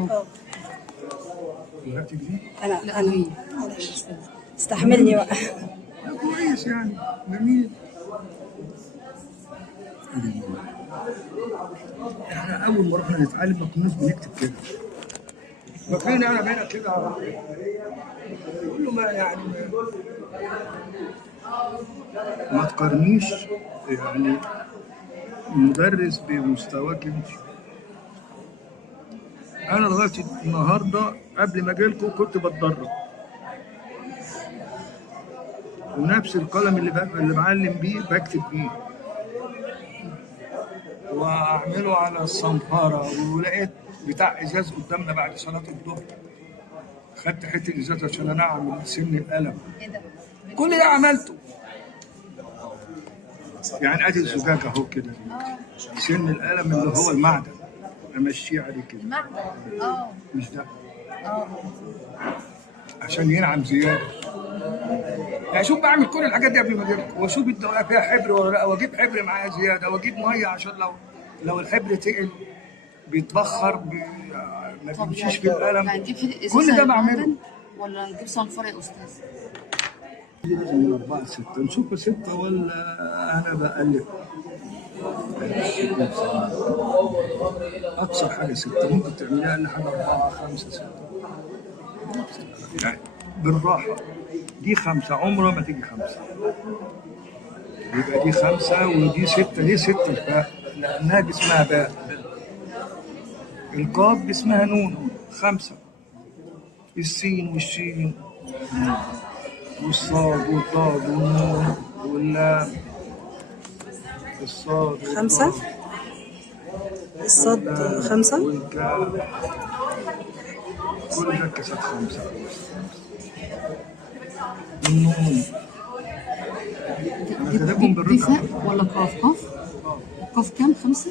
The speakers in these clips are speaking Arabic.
اه. دلوقتي جديد؟ انا استحملني بقى. لا كويس يعني، جميل. احنا اول ما رحنا نتعلم ما كناش بنكتب كده. فاكرين انا بقينا كده يقول له ما يعني ما تقارنيش يعني المدرس بمستواك انت. انا لغايه النهارده قبل ما اجي لكم كنت بتدرب، ونفس القلم اللي بعلم بيه بكتب بيه، واعمله على الصنفره. ولقيت بتاع ازاز قدامنا بعد صلاه الظهر، خدت حته ازاز عشان انا اعمل سن القلم. كل ده عملته يعني. ادي الزجاج اهو كده، سن القلم اللي هو المعدن امشيه عليه كده. المعدن مش ده عشان ينعم زياده. يعني شوف بعمل كل الحاجات دي قبل ما اجيبها، واشوف الدواء فيها حبر ولا لا، واجيب حبر معايا زياده، واجيب ميه عشان لو الحبر تقل بيتبخر ما طب بيمشيش في القلم. يعني نجيب كل ده بعمله. ولا نجيب صنفرة يا استاذ؟ لازم من 4 6 نشوف 6 ولا انا بألف. اقصى حاجه 6 ممكن تعمليها اقل حاجه 4 5 6 يعني بالراحه. دي 5 عمره ما تيجي 5، يبقى دي 5 ودي 6. ليه 6 الفاء؟ لانها جسمها باء. القاف اسمها نون. 5 السين والشين والصاد والضاد والنون واللام. الصاد 5 الصاد 5 والكاف كل ده كسات 5. النون انا كاتبهم دي بالرقم. فاء ولا قاف؟ قاف كام؟ 5؟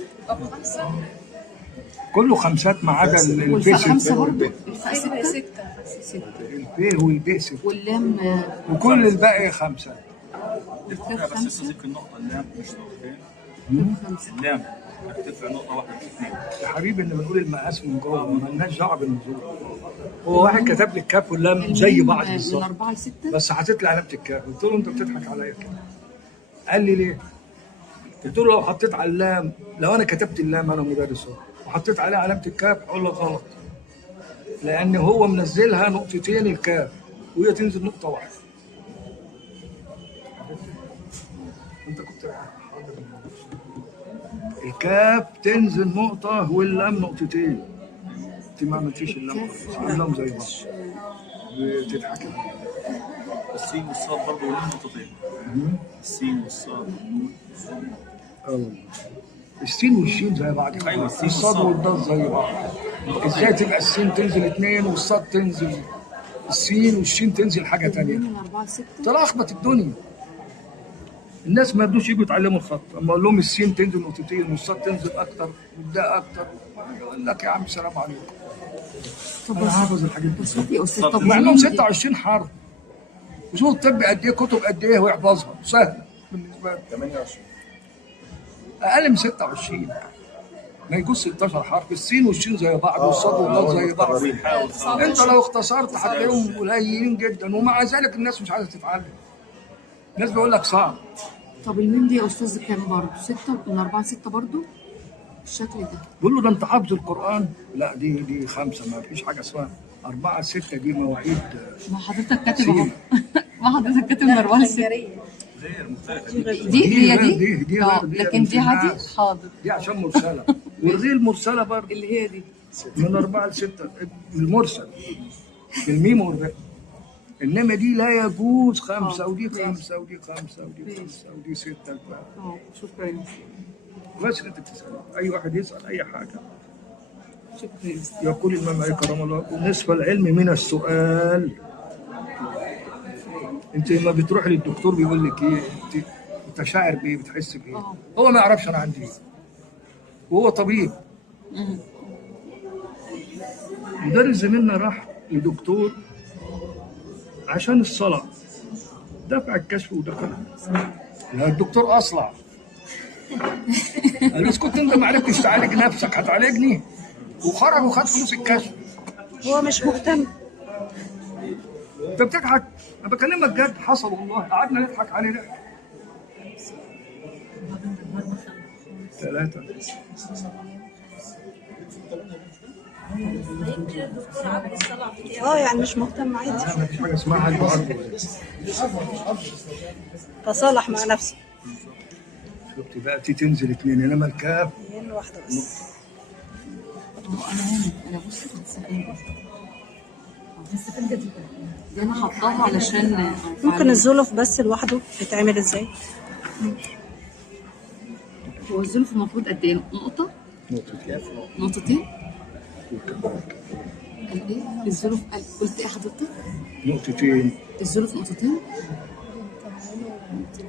كله خمسات ما عدا والفاء البي 5 برضه؟ والبي. الفاء 6 البي والبي 6 واللام وكل الباقي 5. الكاف بس 5 استاذك النقطة اللام مش نقطتين. 5. اللام هتدفع نقطة واحدة في اثنين. يا حبيبي احنا بنقول المقاس من جوه، ما لناش دعوه بالنزول. هو واحد كتب لي الكاف واللام زي بعض من بالظبط، 4 ل 6. بس حاطط لي علامه الكاف. قلت له انت بتضحك عليا كده. قال لي ليه؟ قلت له لو حطيت على اللام، لو انا كتبت اللام انا مدرس اهو وحطيت عليها علامه الكاف اقول لك غلط، لان هو منزلها نقطتين الكاف وهي تنزل نقطه واحده. انت كنت حاضر. الكاف تنزل نقطه واللام نقطتين. انت ما عملتيش اللام خالص، اللام زي بعض. بتضحك. السين والصاد برضه لهم نقطتين. السين والصاد والنون. السين والشين زي بعض. أيوة، السين الصاد والصاد. والضاد زي بعض. ازاي تبقى السين تنزل 2 والصاد تنزل السين والشين تنزل حاجه ثانيه؟ من 4 ل 6. تلخبط الدنيا. الناس ما يردوش يجوا يتعلموا الخط، اما اقول لهم السين تنزل نقطتين والصاد تنزل اكتر والداء اكتر، يقول لك يا عم السلام عليكم. طب انا حافظ الحاجات دي بسيط يا استاذ. طب مع انهم والميم دي؟ 26 حرف. وشوف الطب قد ايه، كتب قد ايه ويحفظها سهل بالنسبه له. 28. اقل من 26 ما يجوز 16 حرف. السين والشين زي بعض والصاد والضاد زي بعض. انت لو اختصرت هتلاقيهم قليلين جدا، ومع ذلك الناس مش عايزه تتعلم. الناس بيقول لك صعب. طب الميم دي يا استاذ كام برضه؟ 6 من 4 ل 6 برضه بالشكل ده؟ بيقول له ده انت حافظ القران. لا دي 5، ما فيش حاجه اسمها 4 6. دي مواعيد. ما حضرتك كاتب اهو. ما حضرتك كاتب من 4 ل 6. غير مختلفة. دي هي غير دي؟ دي اه، غير دي. لكن دي عادي. حاضر. دي عشان مرسله. والغير مرسله برضه اللي هي دي من 4 ل 6 المرسل في الميم والراء. انما دي لا يجوز 5 ودي 5 ودي 5 ودي 5 ودي 6. اه. شكرا. بس انت تسال اي واحد يسال اي حاجه. شكرا. يقول الامام علي كرم الله نصف العلم من السؤال. انت لما بتروح للدكتور بيقول لك ايه؟ انت شاعر بايه؟ بتحس بايه؟ هو ما يعرفش انا عندي ايه، وهو طبيب. مدرس زميلنا راح لدكتور عشان الصلاه، دفع الكشف ودخل. لا الدكتور اصلع. قال له اسكت انت، ما عرفتش تعالج نفسك هتعالجني؟ وخرج وخد فلوس الكشف. هو مش مهتم. انت بتضحك، انا بكلمك جد، حصل والله، قعدنا نضحك عليه ده. 3 يعني مش مهتم عادي. ما فيش حاجه اسمها عاجبه عرضه. تصالح مع نفسه. شفت بقى تنزل 2 انما الكاف هي واحدة بس. انا هنا انا بص السفنجه دي انا حطاها علشان ممكن الزلف بس لوحده بيتعمل ازاي؟ هو الزلف المفروض قد ايه؟ نقطه؟ نقطتين؟ قد ايه؟ الزلف قلت ايه حضرتك؟ نقطتين. الزلف نقطتين؟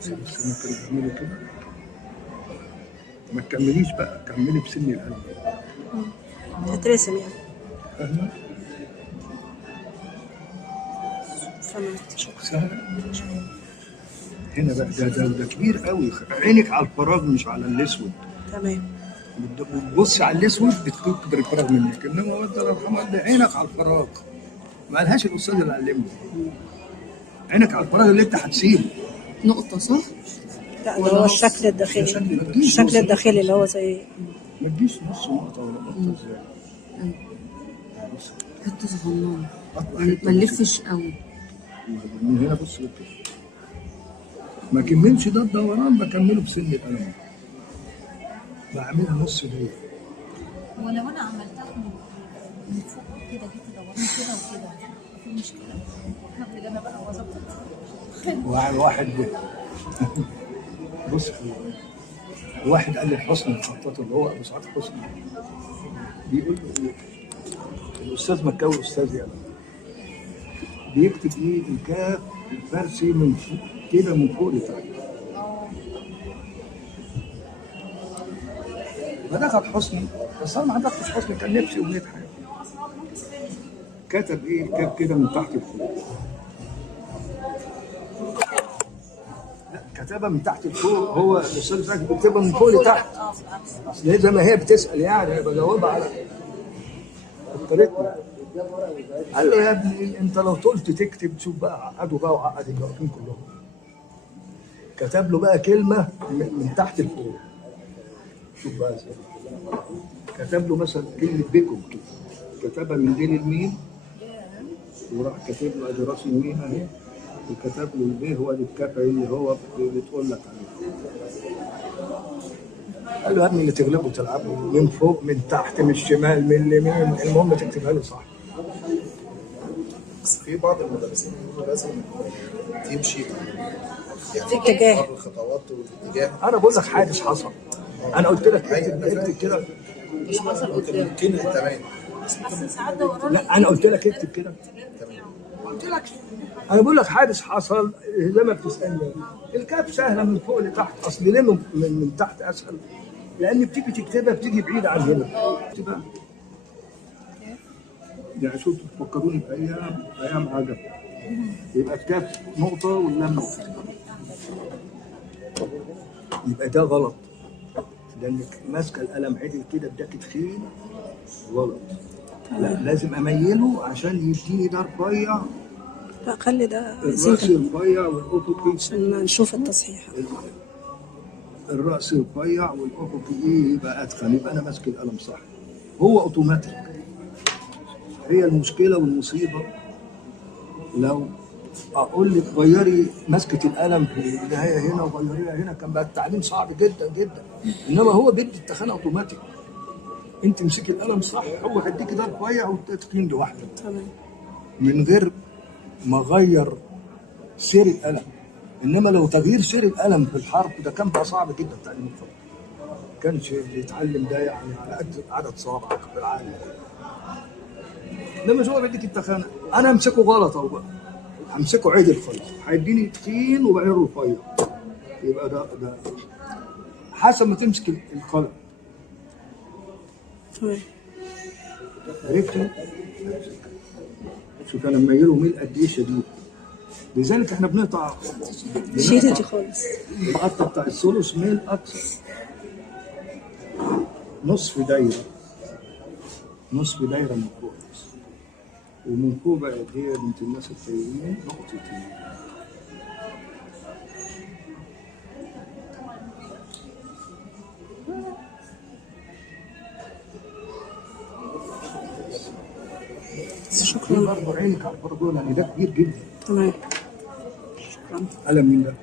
بس ممكن تعملوا كده، ما تكمليش بقى، كملي بسن القلب. تترسم يعني. فاهمه؟ فهمت. سهله. هنا بقى ده كبير قوي، عينك على الفراغ مش على الاسود. تمام. بتبص على الاسود بتكبر الفراغ منك، انما هو ده رحمه الله عينك على الفراغ. ما قالهاش الاستاذ اللي علمني. عينك على الفراغ اللي انت هتسيبه. نقطه صح؟ لا ده هو الشكل الداخلي. الشكل الداخلي اللي هو زي ما تجيش نص نقطه ولا نقطه ازاي؟ حته صغننه ما نلفش قوي. من هنا بص كده، ما كملش ده الدوران، بكمله بسن القلم، بعملها نص دقيقه. ولو انا عملتها من فوق كده جيت دوران كده وكده في مشكله. الحمد لله انا بقى وظبطت. واحد بص، واحد قال لي حسن الخطاط اللي هو ابو سعاد حسني، بيقول له ايه؟ الاستاذ مكاوي استاذ يعني بيكتب ايه؟ الكاف الفارسي من فوق كده، من فوق لتحت. فدخل حسني، بس انا ما حضرتش حسني، كان نفسي ونضحك. كتب ايه الكاف كده من تحت لفوق. لا كتبها من تحت لفوق، هو الاستاذ فاكر بيكتبها من فوق لتحت. اصل هي زي ما هي بتسال يعني، بجاوبها على طريقتنا. قال له يا ابني انت لو قلت تكتب، شوف بقى عقده بقى وعقد الجوابين كلهم. كتب له بقى كلمه من تحت لفوق. شوف بقى ازاي. كتب له مثلا كلمه بكم كده، كتبها من دين الميم، وراح كاتب له ادي راس الميم اهي، وكتب له الب وادي الكاف اللي هو بتقول لك عليه. قال له يا ابني اللي تغلبه تلعبه من فوق من تحت من الشمال من اليمين، المهم تكتبها لي صح. بس في بعض المدرسين بيقولوا لازم تمشي في اتجاه الخطوات والاتجاه. انا بقول لك حادث حصل، انا قلت لك اكتب كده. اللي حصل قدام ممكن تمام. لا انا قلت لك اكتب كده، قلت لك انا بقول لك حادث حصل زي ما بتسالني. الكاف سهله من فوق لتحت، اصل ليه من تحت اسهل؟ لان بتيجي تكتبها بتيجي بعيد عن هنا. تبقى يعني شوف تفكروني بايام عجب. يبقى الكاف نقطه واللام نقطه، يبقى ده غلط، لانك ماسكه القلم عدل كده اداك تخين، غلط. لا لازم اميله عشان يديني ده رفيع. لا خلي ده الراس رفيع والافقي عشان نشوف التصحيح. الراس رفيع والافقي ايه يبقى اتخن، يبقى انا ماسك القلم صح. هو اوتوماتيك. هي المشكله والمصيبه لو اقول لك غيري مسكه القلم في النهايه هنا وغيريها هنا، كان بقى التعليم صعب جدا جدا. انما هو بيدي التخانه اوتوماتيك. انت مسكي القلم صح، هو هيديكي ده رفيع والتخين لوحده. تمام. من غير ما اغير سير القلم. انما لو تغيير سير القلم في الحرف ده كان بقى صعب جدا تعليم الفرق. كانش اللي يتعلم ده يعني على قد عدد صوابعك في العالم. انما هو بيديك التخانه، انا امسكه غلط اهو بقى، همسكه عدل خالص، هيديني تخين وبعدين رفيع. يبقى ده حسب ما تمسك القلم. تمام. عرفتي؟ شوف انا مميله ميل قد ايه شديد. لذلك احنا بنقطع شيلي دي خالص. المقطع بتاع الثلث ميل اكثر، نصف دايره. نصف دايره من فوق بس. ومن فوق بقى هي بنت الناس الطيبين نقطتين. دي شكرا. برضه عينك على البرجولة، يعني ده كبير جدا. تمام. شكرا. قلم مين ده؟